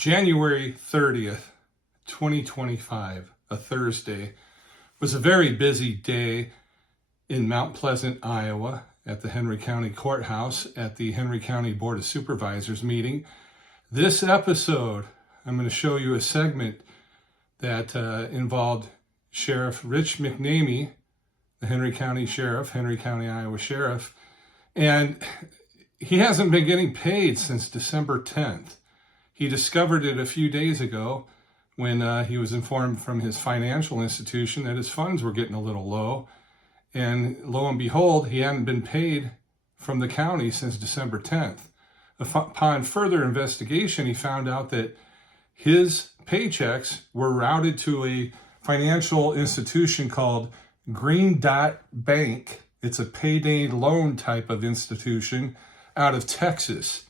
January 30th, 2025, a Thursday, was a very busy day in Mount Pleasant, Iowa, at the Henry County Courthouse at the Henry County Board of Supervisors meeting. This episode, I'm going to show you a segment that involved Sheriff Rich McNamee, the Henry County Sheriff, Henry County, Iowa Sheriff, and he hasn't been getting paid since December 10th. He discovered it a few days ago when he was informed from his financial institution that his funds were getting a little low. And lo and behold, he hadn't been paid from the county since December 10th. Upon further investigation, he found out that his paychecks were routed to a financial institution called Green Dot Bank. It's a payday loan type of institution out of Texas.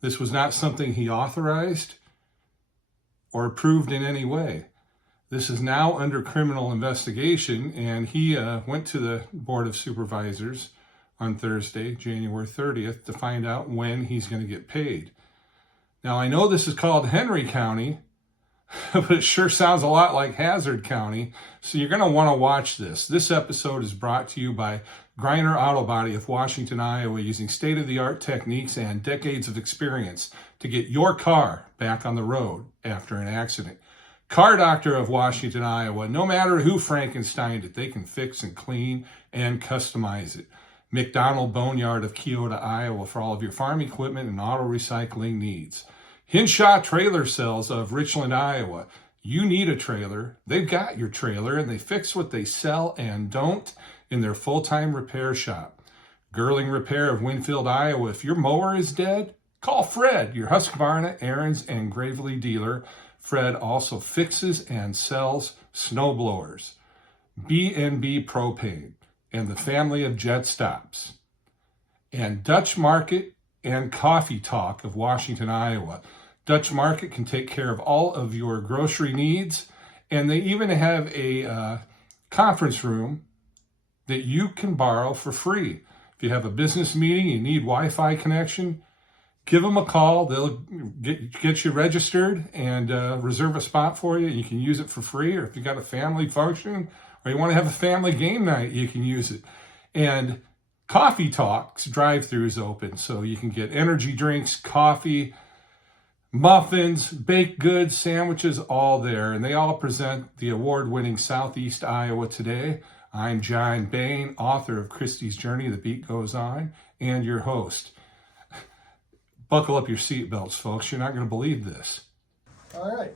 This was not something he authorized or approved in any way. This is now under criminal investigation, and he went to the Board of Supervisors on Thursday, January 30th, to find out when he's going to get paid. Now, I know this is called Henry County, but it sure sounds a lot like Hazard County, so you're going to want to watch this. This episode is brought to you by Griner Auto Body of Washington, Iowa, using state-of-the-art techniques and decades of experience to get your car back on the road after an accident. Car Doctor of Washington, Iowa, no matter who Frankensteined it, they can fix and clean and customize it. McDonald Boneyard of Keota, Iowa, for all of your farm equipment and auto recycling needs. Hinshaw Trailer Sales of Richland, Iowa. You need a trailer. They've got your trailer, and they fix what they sell and don't in their full-time repair shop. Girling Repair of Winfield, Iowa. If your mower is dead, call Fred, your Husqvarna, Aaron's, and Gravely dealer. Fred also fixes and sells snowblowers. B&B Propane and the family of Jet Stops. And Dutch Market and Coffee Talk of Washington, Iowa. Dutch Market can take care of all of your grocery needs, and they even have a conference room that you can borrow for free. If you have a business meeting, you need Wi-Fi connection, give them a call. They'll get you registered and reserve a spot for you. You can use it for free, or if you got a family function or you want to have a family game night, you can use it. And Coffee Talks drive-throughs open, so you can get energy drinks, coffee, muffins, baked goods, sandwiches, all there. And they all present the award-winning Southeast Iowa Today. I'm John Bain, author of Christie's Journey, The Beat Goes On, and your host. Buckle up your seatbelts, folks. You're not going to believe this. All right.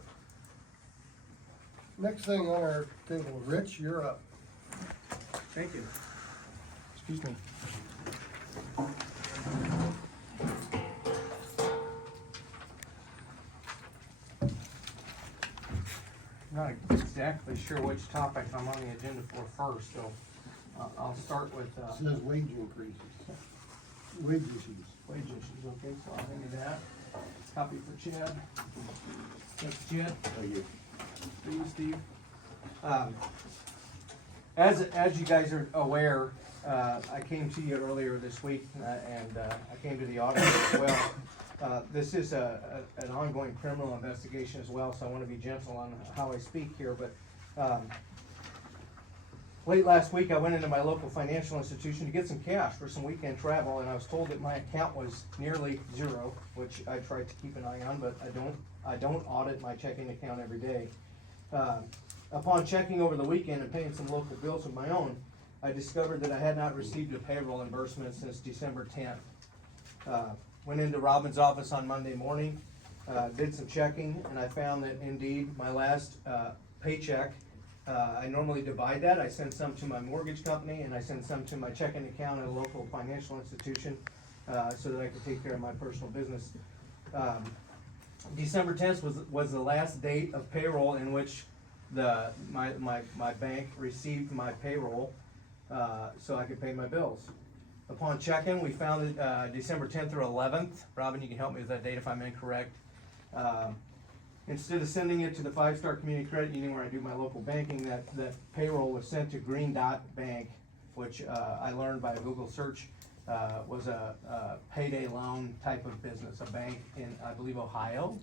Next thing on our table, Rich, you're up. Thank you. Excuse me. Not exactly sure which topic I'm on the agenda for first, so I'll start with It says wage increases. Wage issues. wage issues. Okay, so I'll hand you that. Copy for Chad. That's Chad. Thank you. For you, Steve. As you guys are aware, I came to you earlier this week, and I came to the auditor as well. This is an ongoing criminal investigation as well, so I want to be gentle on how I speak here. But late last week, I went into my local financial institution to get some cash for some weekend travel, and I was told that my account was nearly zero, which I tried to keep an eye on, but I don't audit my checking account every day. Upon checking over the weekend and paying some local bills of my own, I discovered that I had not received a payroll reimbursement since December 10th. Went into Robin's office on Monday morning, did some checking, and I found that indeed my last paycheck, I normally divide that. I send some to my mortgage company, and I send some to my checking account at a local financial institution so that I could take care of my personal business. December 10th was the last date of payroll in which my bank received my payroll so I could pay my bills. Upon checking, we found it December 10th or 11th. Robin, you can help me with that date if I'm incorrect. Instead of sending it to the 5-Star Community Credit Union where I do my local banking, that payroll was sent to Green Dot Bank, which I learned by a Google search was a payday loan type of business, a bank in, I believe, Ohio.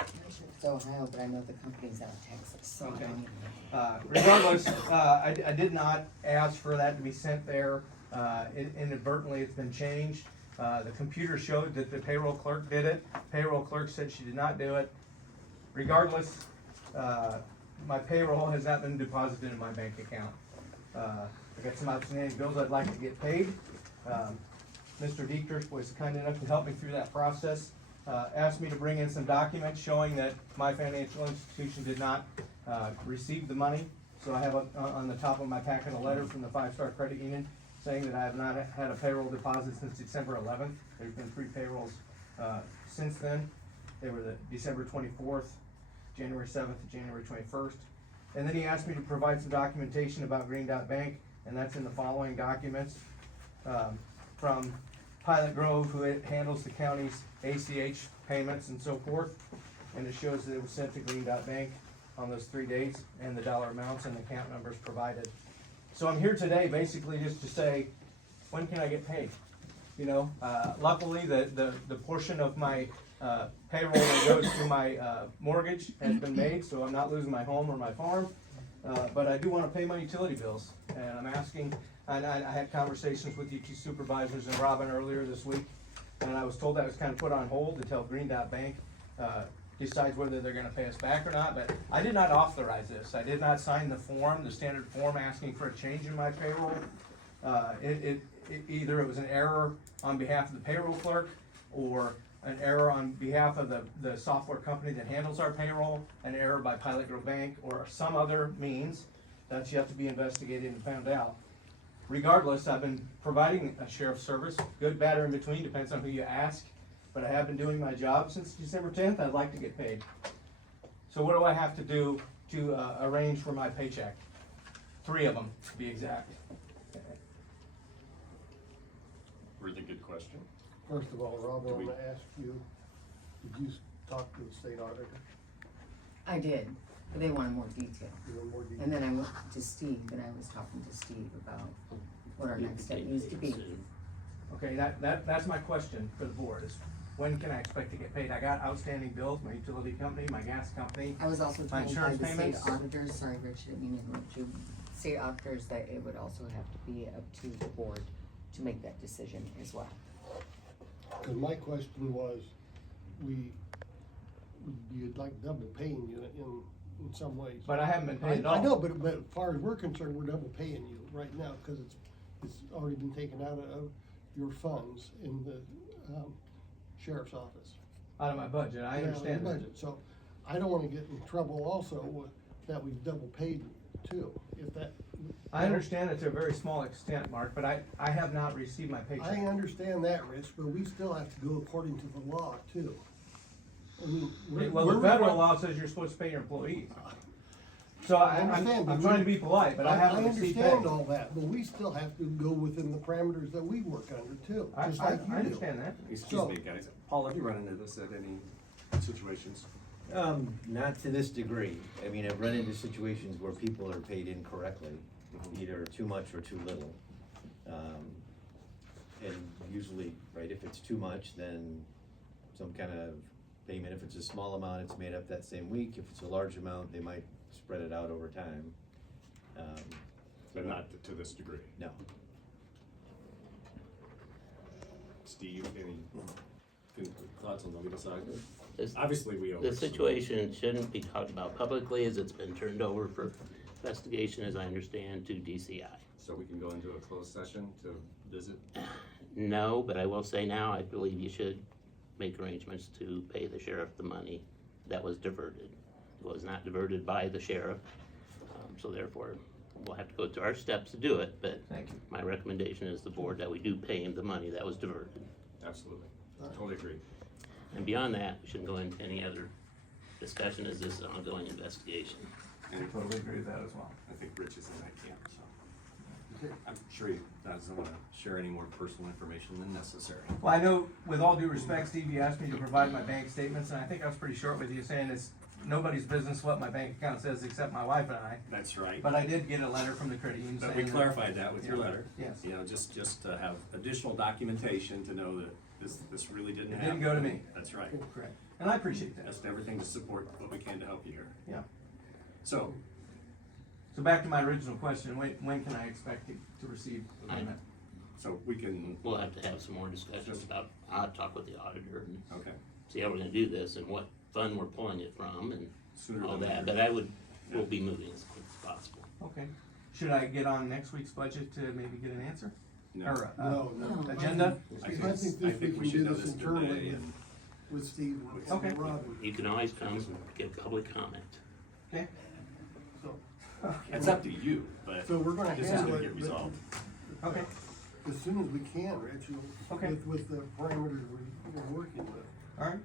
It's Ohio, but I know the company's out of Texas, so I Okay. don't even know. Regardless, I did not ask for that to be sent there. Inadvertently, it's been changed. The computer showed that the payroll clerk did it. Payroll clerk said she did not do it. Regardless, my payroll has not been deposited in my bank account. I got some outstanding bills I'd like to get paid. Mr. Dietrich was kind enough to help me through that process. Asked me to bring in some documents showing that my financial institution did not receive the money. So I have on the top of my packet a letter from the Five Star Credit Union saying that I have not had a payroll deposit since December 11th. There's been 3 payrolls since then. They were the December 24th, January 7th, and January 21st. And then he asked me to provide some documentation about Green Dot Bank, and that's in the following documents. From Pilot Grove, who handles the county's ACH payments and so forth. And it shows that it was sent to Green Dot Bank on those 3 dates, and the dollar amounts and the account numbers provided. So I'm here today basically just to say, when can I get paid? You know, luckily the portion of my payroll that goes to my mortgage has been made, so I'm not losing my home or my farm. But I do want to pay my utility bills, and I'm asking, and I had conversations with you two supervisors and Robin earlier this week, and I was told that was kind of put on hold until Green Dot Bank decides whether they're gonna pay us back or not, but I did not authorize this. I did not sign the form, the standard form asking for a change in my payroll. Either it was an error on behalf of the payroll clerk, or an error on behalf of the software company that handles our payroll, an error by Pilot Grove Bank, or some other means that's yet to be investigated and found out. Regardless, I've been providing a sheriff's service, good, bad, or in between, depends on who you ask, but I have been doing my job since December 10th. I'd like to get paid. So what do I have to do to arrange for my paycheck? 3 of them, to be exact. Really good question. First of all, Rob, I Do we- want to ask you, did you talk to the state auditor? I did, but they wanted more detail. You know, more detail? And then I went to Steve, and I was talking to Steve about what our next step needs to be. Okay, that's my question for the board, is when can I expect to get paid? I got outstanding bills, my utility company, my gas company. I was also My told by insurance the state payments? auditors, sorry, Rich, didn't mean to interrupt you. State auditors that it would also have to be up to the board to make that decision as well. Cause my question was, you'd like double paying you in some ways. But I haven't been paid at all. I know, but as far as we're concerned, we're double paying you right now, cause it's already been taken out of your funds in the, sheriff's office. Out of my budget, I Yeah, understand the that. budget. So, I don't wanna get in trouble also with, that we've double paid too, if that. I understand it to a very small extent, Mark, but I have not received my I paycheck. understand that, Rich, but we still have to go according to the law too. I mean, Well, the federal law says you're supposed to pay your employees. So I understand, but I'm trying to be polite, but I haven't received pay. I understand all that, but we still have to go within the parameters that we work under too, I just like you do. understand that. Excuse me, guys. Paul, have you run into this at any situations? Not to this degree. I mean, I've run into situations where people are paid incorrectly, either too much or too little. And usually, right, if it's too much, then some kind of payment. If it's a small amount, it's made up that same week. If it's a large amount, they might spread it out over time. But not to this degree. No. Steve, any thoughts on the legal side? This- Obviously, we owe. The it some- situation shouldn't be talked about publicly, as it's been turned over for investigation, as I understand, to DCI. So we can go into a closed session to visit? No, but I will say now, I believe you should make arrangements to pay the sheriff the money that was diverted. It was not diverted by the sheriff, so therefore, we'll have to go to our steps to do it, but Thank you. my recommendation is the board that we do pay him the money that was diverted. Absolutely. Totally agree. And beyond that, we shouldn't go into any other discussion, as this is an ongoing investigation. And Totally agree with that as well. I think Rich is in that camp, so. I'm sure he doesn't want to share any more personal information than necessary. Well, I know, with all due respect, Steve, you asked me to provide my bank statements, and I think I was pretty short with you, saying it's nobody's business what my bank account says except my wife and I. That's right. But I did get a letter from the credit union But saying we that- clarified that with your Yeah. letter. Yes. You know, just to have additional documentation to know that this really didn't It happen. didn't go to me. That's right. Correct. And I appreciate that. That's everything to support what we can to help you here. Yeah. So, So back to my original question, when can I expect to receive the payment? so we can, We'll have to have some more discussions about, I'll talk with the auditor and okay, see how we're gonna do this and what fund we're pulling it from and sooner all than that, later. but we'll be moving as quick as possible. Okay. Should I get on next week's budget to maybe get an answer? No. Or, No. agenda? I I think think this we we can should do know this this internally today and with Steve Okay. and Robbie. You can always come, give public comment. Okay. So, it's up to you, but so we're gonna this is handle gonna it, get but resolved. Okay. as soon as we can, Rich, Okay. with the parameters we're working with. All right.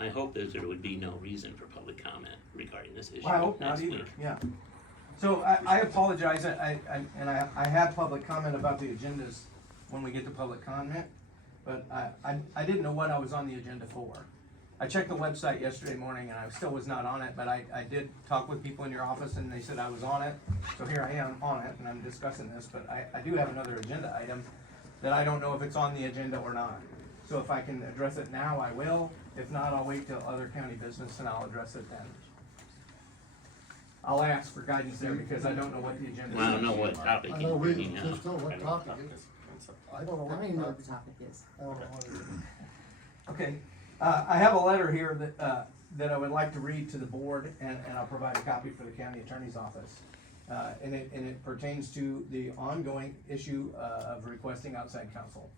My hope is there would be no reason for public comment regarding this issue Well, I hope not next either, week. yeah. So I apologize, I have public comment about the agendas when we get to public comment, but I didn't know what I was on the agenda for. I checked the website yesterday morning and I still was not on it, but I did talk with people in your office and they said I was on it. So here I am on it and I'm discussing this, but I do have another agenda item that I don't know if it's on the agenda or not. So if I can address it now, I will. If not, I'll wait till other county business and I'll address it then. I'll ask for guidance there because I don't know what the agenda is. Well, I don't know what topic I you're know we bringing up. just know what topic it is. I don't know I what don't even know what topic, the topic is. I don't know what it is. Okay, I have a letter here that I would like to read to the board, and I'll provide a copy for the county attorney's office. And it pertains to the ongoing issue of requesting outside counsel.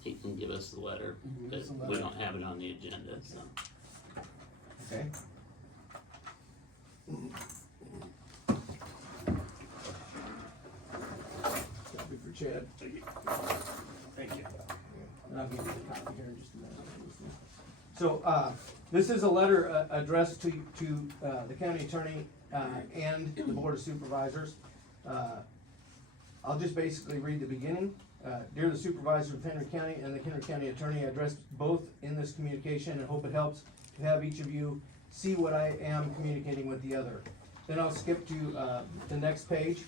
He can give us the letter, Give but us the we letter. don't have it on the agenda, so. Okay? Copy for Chad. Thank you. And I'll give you the copy here in just a minute. So, this is a letter addressed to the county attorney, and the board of supervisors. I'll just basically read the beginning. Dear the supervisors of Henry County and the Henry County attorney, I addressed both in this communication and hope it helps to have each of you see what I am communicating with the other. Then I'll skip to, the next page,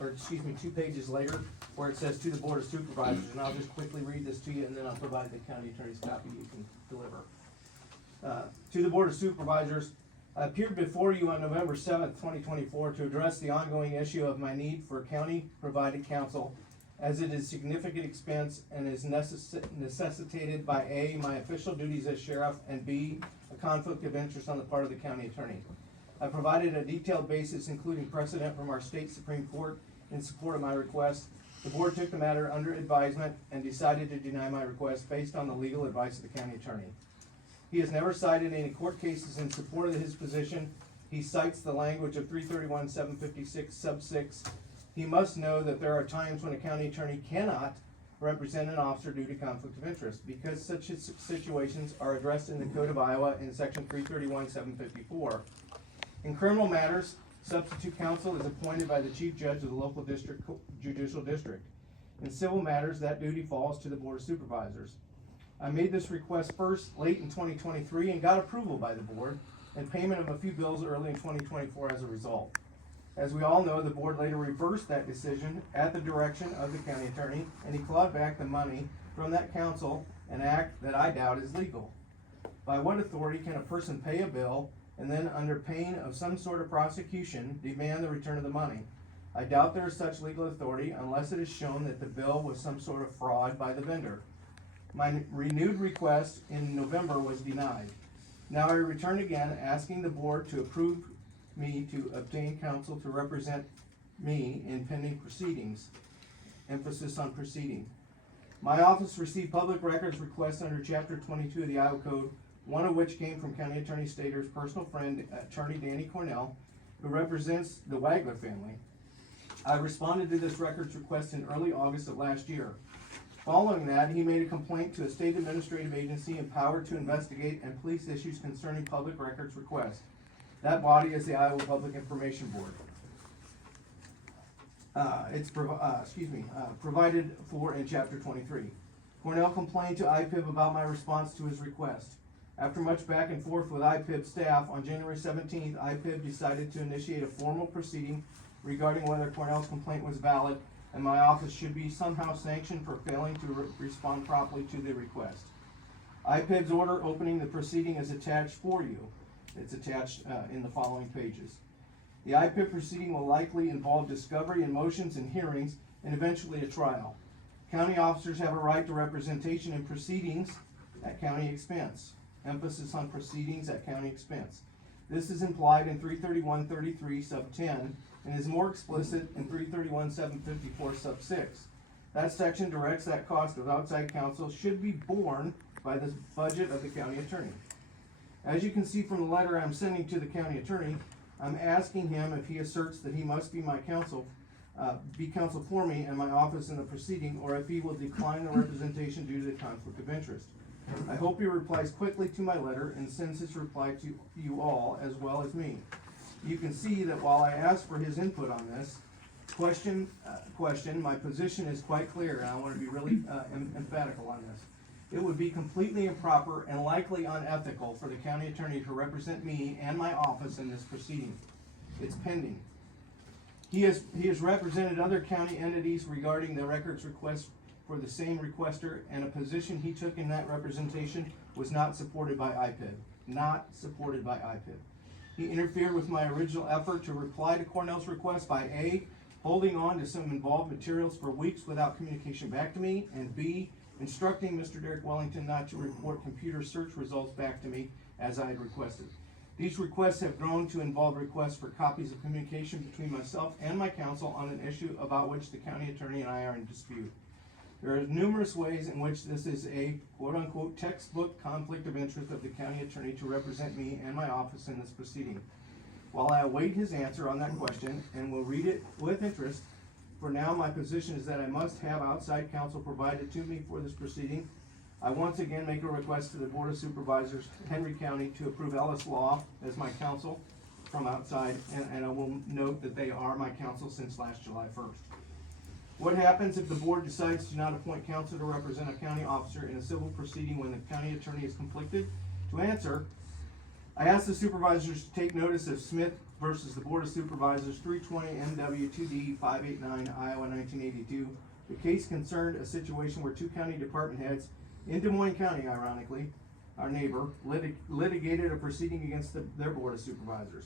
or excuse me, 2 pages later, where it says to the board of supervisors, and I'll just quickly read this to you, and then I'll provide the county attorney's copy you can deliver. To the board of supervisors, I appeared before you on November 7th, 2024, to address the ongoing issue of my need for county-provided counsel, as it is significant expense and is necessitated by A, my official duties as sheriff, and B, a conflict of interest on the part of the county attorney. I provided a detailed basis, including precedent from our state Supreme Court, in support of my request. The board took the matter under advisement and decided to deny my request based on the legal advice of the county attorney. He has never cited any court cases in support of his position. He cites the language of 331-756 sub 6. He must know that there are times when a county attorney cannot represent an officer due to conflict of interest, because such situations are addressed in the Code of Iowa in section 331-754. In criminal matters, substitute counsel is appointed by the chief judge of the local judicial district. In civil matters, that duty falls to the board of supervisors. I made this request first late in 2023 and got approval by the board, and payment of a few bills early in 2024 as a result. As we all know, the board later reversed that decision at the direction of the county attorney, and he clawed back the money from that counsel, an act that I doubt is legal. By what authority can a person pay a bill and then, under pain of some sort of prosecution, demand the return of the money? I doubt there is such legal authority unless it is shown that the bill was some sort of fraud by the vendor. My renewed request in November was denied. Now I return again, asking the board to approve me to obtain counsel to represent me in pending proceedings. Emphasis on proceeding. My office received public records requests under Chapter 22 of the Iowa Code, one of which came from County Attorney Stater's personal friend, Attorney Danny Cornell, who represents the Wagler family. I responded to this records request in early August of last year. Following that, he made a complaint to a state administrative agency empowered to investigate and police issues concerning public records requests. That body is the Iowa Public Information Board. It's provided for in Chapter 23. Cornell complained to IPIB about my response to his request. After much back and forth with IPIB staff, on January 17th, IPIB decided to initiate a formal proceeding regarding whether Cornell's complaint was valid and my office should be somehow sanctioned for failing to respond properly to the request. IPID's order opening the proceeding is attached for you. It's attached in the following pages. The IPID proceeding will likely involve discovery and motions and hearings and eventually a trial. County officers have a right to representation in proceedings at county expense. Emphasis on proceedings at county expense. This is implied in 331.33 sub 10 and is more explicit in 331.754 sub 6. That section directs that cost of outside counsel should be borne by the budget of the county attorney. As you can see from the letter I'm sending to the county attorney, I'm asking him if he asserts that he must be my counsel, be counsel for me and my office in the proceeding, or if he will decline the representation due to the conflict of interest. I hope he replies quickly to my letter and sends his reply to you all as well as me. You can see that while I asked for his input on this question, my position is quite clear, and I want to be really emphatical on this. It would be completely improper and likely unethical for the county attorney to represent me and my office in this proceeding. It's pending. He has represented other county entities regarding the records request for the same requester, and a position he took in that representation was not supported by IPID. Not supported by IPID. He interfered with my original effort to reply to Cornell's request by A, holding on to some involved materials for weeks without communication back to me, and B, instructing Mr. Derek Wellington not to report computer search results back to me as I had requested. These requests have grown to involve requests for copies of communication between myself and my counsel on an issue about which the county attorney and I are in dispute. There are numerous ways in which this is a quote-unquote textbook conflict of interest of the county attorney to represent me and my office in this proceeding. While I await his answer on that question and will read it with interest, for now my position is that I must have outside counsel provided to me for this proceeding. I once again make a request to the Board of Supervisors, Henry County, to approve Ellis Law as my counsel from outside, and I will note that they are my counsel since last July 1st. What happens if the board decides to not appoint counsel to represent a county officer in a civil proceeding when the county attorney is conflicted? To answer, I ask the supervisors to take notice of Smith versus the Board of Supervisors, 320 MW 2D 589, Iowa 1982. The case concerned a situation where two county department heads in Des Moines County, ironically, our neighbor, litigated a proceeding against their Board of Supervisors.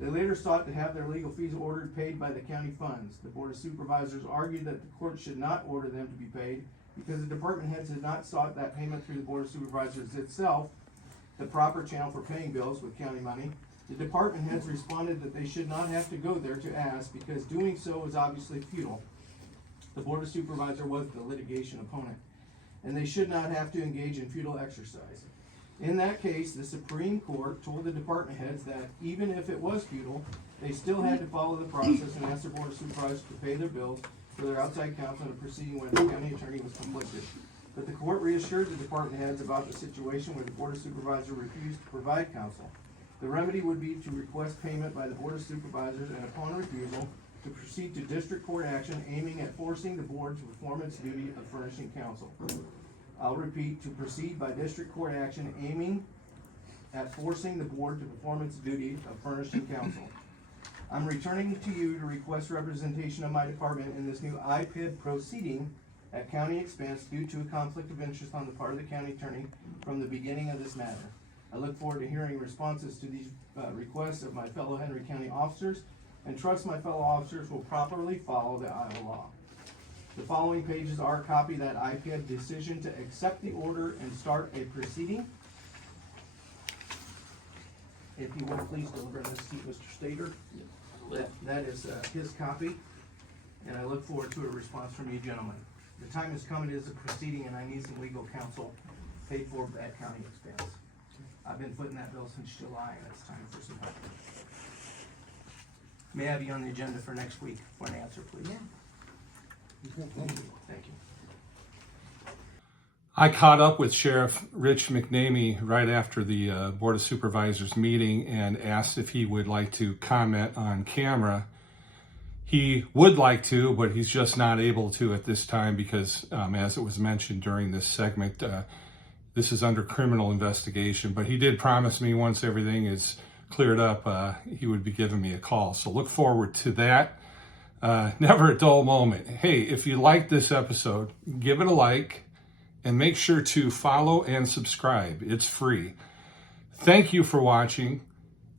They later sought to have their legal fees ordered paid by the county funds. The Board of Supervisors argued that the court should not order them to be paid because the department heads had not sought that payment through the Board of Supervisors itself, the proper channel for paying bills with county money. The department heads responded that they should not have to go there to ask because doing so was obviously futile. The Board of Supervisors was the litigation opponent, and they should not have to engage in futile exercise. In that case, the Supreme Court told the department heads that even if it was futile, they still had to follow the process and ask the Board of Supervisors to pay their bills for their outside counsel in a proceeding where the county attorney was conflicted. But the court reassured the department heads about the situation where the Board of Supervisors refused to provide counsel. The remedy would be to request payment by the Board of Supervisors and upon refusal, to proceed to district court action aiming at forcing the board to perform its duty of furnishing counsel. I'll repeat, to proceed by district court action aiming at forcing the board to perform its duty of furnishing counsel. I'm returning to you to request representation of my department in this new IPID proceeding at county expense due to a conflict of interest on the part of the county attorney from the beginning of this matter. I look forward to hearing responses to these requests of my fellow Henry County officers and trust my fellow officers will properly follow the Iowa law. The following pages are a copy of that IPID decision to accept the order and start a proceeding. If you will, please deliver this to Mr. Stater. That is his copy, and I look forward to a response from you gentlemen. The time has come, it is a proceeding, and I need some legal counsel paid for at county expense. I've been footing that bill since July, and it's time for some help. May I have you on the agenda for next week for an answer, please? Yeah. Thank you. Thank you. I caught up with Sheriff Rich McNamee right after the Board of Supervisors meeting and asked if he would like to comment on camera. He would like to, but he's just not able to at this time because, as it was mentioned during this segment, this is under criminal investigation. But he did promise me once everything is cleared up, he would be giving me a call. So look forward to that. Never a dull moment. Hey, if you like this episode, give it a like and make sure to follow and subscribe. It's free. Thank you for watching,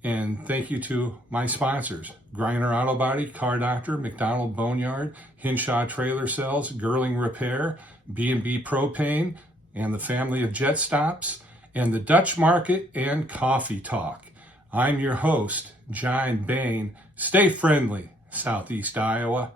and thank you to my sponsors: Griner Auto Body, Car Doctor, McDonald Boneyard, Hinshaw Trailer Sales, Girling Repair, B&B Propane, and the family of Jet Stops, and the Dutch Market and Coffee Talk. I'm your host, John Bain. Stay friendly, Southeast Iowa.